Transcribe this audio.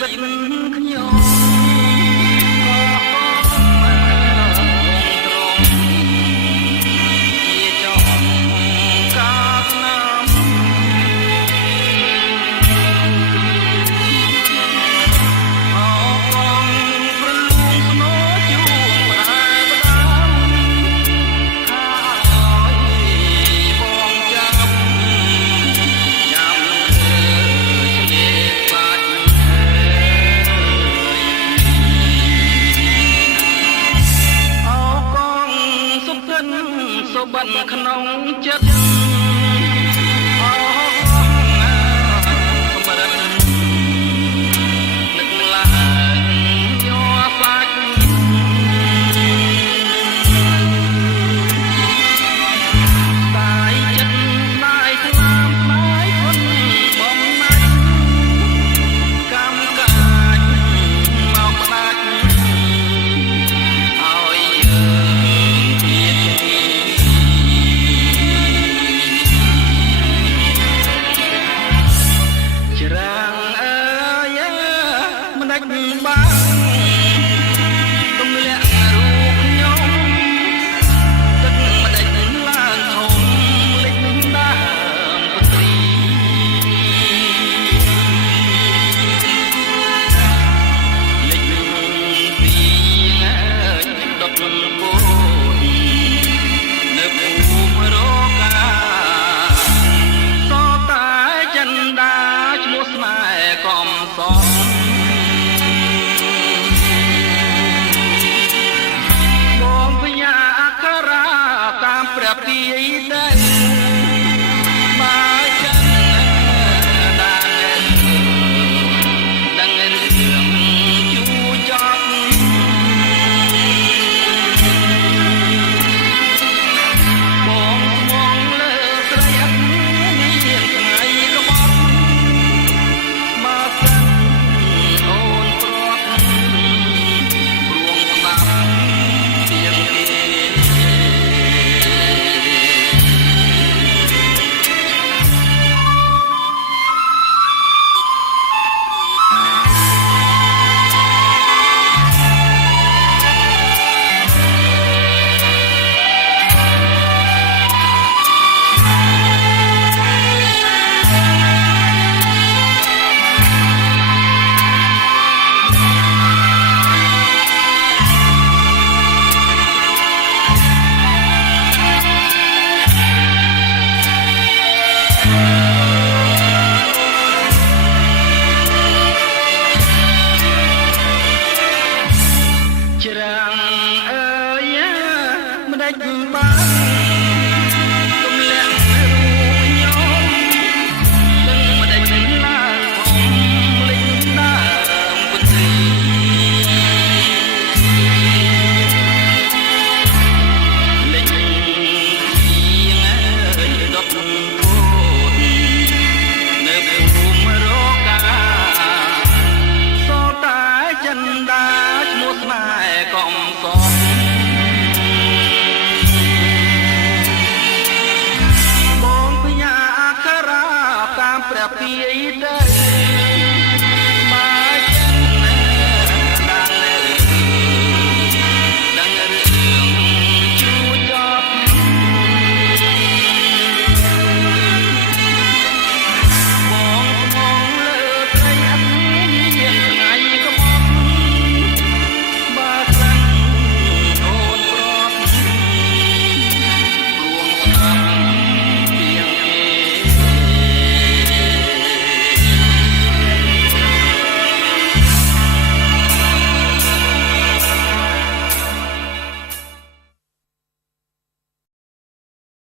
វិតខ្ញុំបិទក្នុងចិត្តអរសម្រិទ្ធនឹកឡើងញ័រសាច់តាយចិត្តតាយខ្លាមតាយគុណបំណាច់កម្មកាចមកផ្ដាច់ឲ្យយើងទៀតបានទម្លាក់រូបខ្ញុំទឹកម្ដេចឡើងធំលេចដើមពត្រីលេចទីដុតពូននៅភូមិរកាសតែចិនដាឈ្មោះស្នេហ៍កំសត់ព្រះពីតែបើចឹងដឹងរឿងជូចត់បងស្មងលើស្រីអត់មានថ្ងៃក្បត់បើសិនអូនព្រាត់ព្រួងស្ដាប់ទៀងគេព្រះពីតែ